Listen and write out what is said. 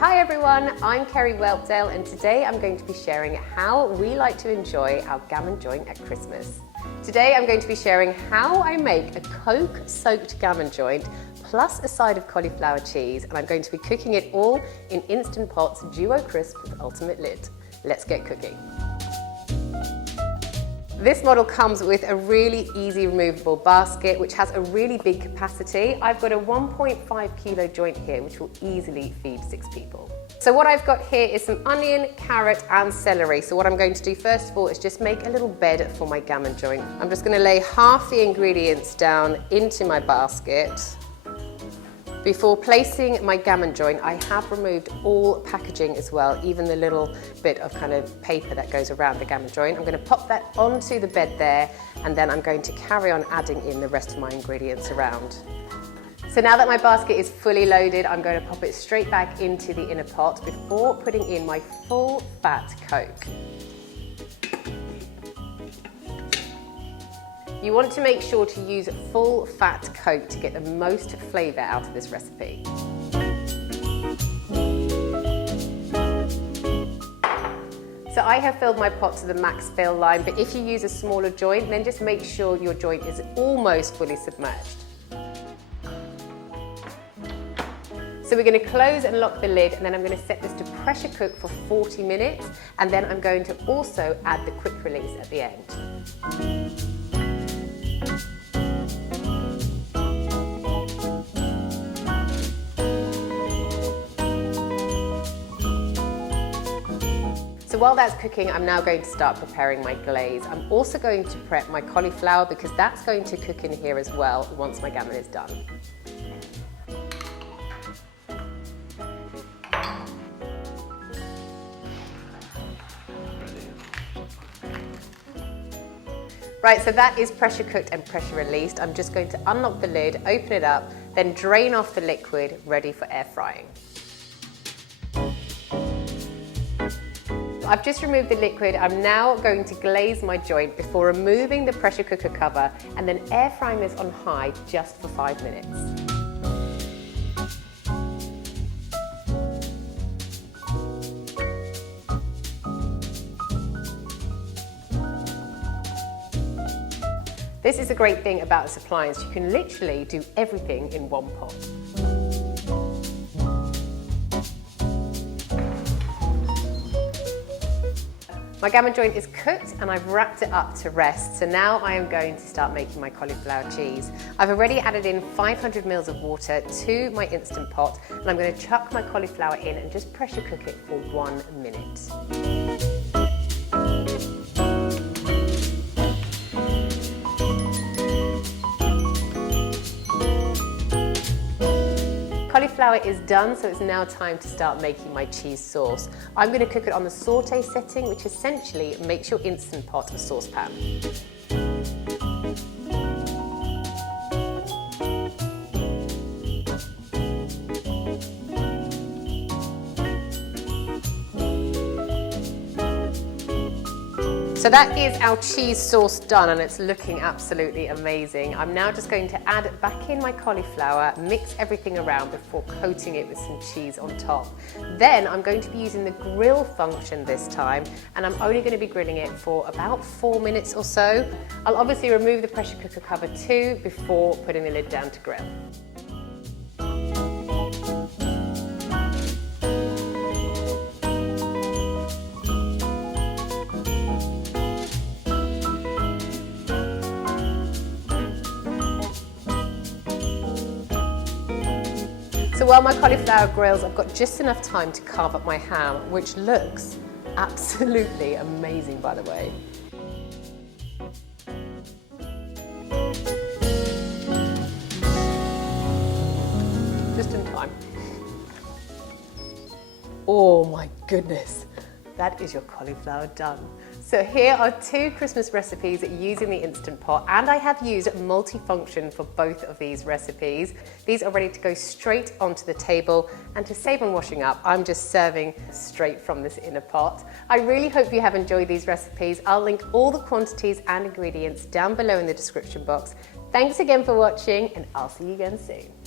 Hi everyone, I'm Kerry Whelpdale and today I'm going to be sharing how we like to enjoy our gammon joint at Christmas. Today I'm going to be sharing how I make a Coke-soaked gammon joint plus a side of cauliflower cheese, and I'm going to be cooking it all in Instant Pot's Duo Crisp with Ultimate Lid. Let's get cooking. This model comes with a really easy removable basket which has a really big capacity. I've got a 1.5 kilo joint here which will easily feed 6 people. So what I've got here is some onion, carrot and celery. So what I'm going to do first of all is just make a little bed for my gammon joint. I'm just going to lay half the ingredients down into my basket. Before placing my gammon joint, I have removed all packaging as well, even the little bit of kind of paper that goes around the gammon joint. I'm going to pop that onto the bed there, and then I'm going to carry on adding in the rest of my ingredients around. So now that my basket is fully loaded, I'm going to pop it straight back into the inner pot before putting in my full fat Coke. You want to make sure to use full fat Coke to get the most flavour out of this recipe. So I have filled my pot to the max fill line, but if you use a smaller joint, then just make sure your joint is almost fully submerged. So we're going to close and lock the lid, and then I'm going to set this to pressure cook for 40 minutes, and then I'm going to also add the quick release at the end. So while that's cooking, I'm now going to start preparing my glaze. I'm also going to prep my cauliflower because that's going to cook in here as well once my gammon is done. Right, so that is pressure cooked and pressure released. I'm just going to unlock the lid, open it up, then drain off the liquid, ready for air frying. I've just removed the liquid. I'm now going to glaze my joint before removing the pressure cooker cover and then air frying this on high just for 5 minutes. This is a great thing about this appliance. You can literally do everything in one pot. My gammon joint is cooked and I've wrapped it up to rest. So now I am going to start making my cauliflower cheese. I've already added in 500 ml of water to my Instant Pot, and I'm going to chuck my cauliflower in and just pressure cook it for 1 minute. Cauliflower is done, so it's now time to start making my cheese sauce. I'm going to cook it on the saute setting, which essentially makes your Instant Pot a saucepan. So that is our cheese sauce done, and it's looking absolutely amazing. I'm now just going to add back in my cauliflower, mix everything around before coating it with some cheese on top. Then I'm going to be using the grill function this time, and I'm only going to be grilling it for about 4 minutes or so. I'll obviously remove the pressure cooker cover too before putting the lid down to grill. So while my cauliflower grills, I've got just enough time to carve up my ham, which looks absolutely amazing, by the way. Just in time. Oh my goodness, that is your cauliflower done. So here are 2 Christmas recipes using the Instant Pot, and I have used multifunction for both of these recipes. These are ready to go straight onto the table, and to save on washing up, I'm just serving straight from this inner pot. I really hope you have enjoyed these recipes. I'll link all the quantities and ingredients down below in the description box. Thanks again for watching, and I'll see you again soon.